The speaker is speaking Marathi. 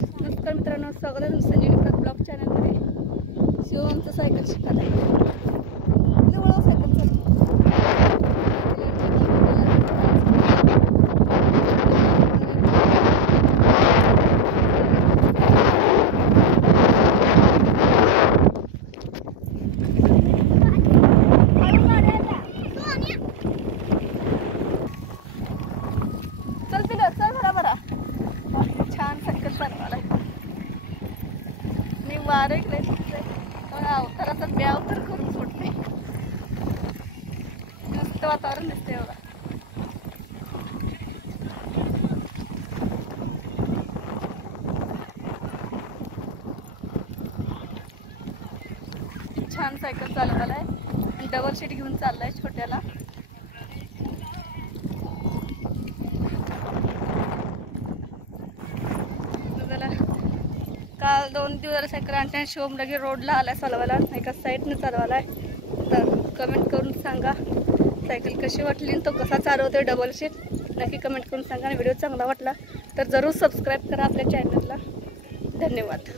नमस्कार मित्रांनो, स्वागत आहे तुमचं संजीवनी ब्लॉग चॅनलमध्ये. शिवमचं सायकल शिकायला जवळ सायकल चल चल बरा छान सायकल चालवायला मी वारे इकडे अवताराचा बेअवतार करून सोडते. मस्त वातावरण दिसते बघा. छान सायकल चालवायला आहे. डबल सीट घेऊन चाललाय छोट्याला. काल 2 दिवस सायकल आणते शिवम लगे रोडला आलाय चालवायला. एका साईडने चालवायला आहे. तर कमेंट करून सांगा सायकल कशी वाटली आणि तो कसा चालवतोय डबल सीट. नक्की कमेंट करून सांगा. आणि व्हिडिओ चांगला वाटला तर जरूर सबस्क्राईब करा आपल्या चॅनलला. धन्यवाद.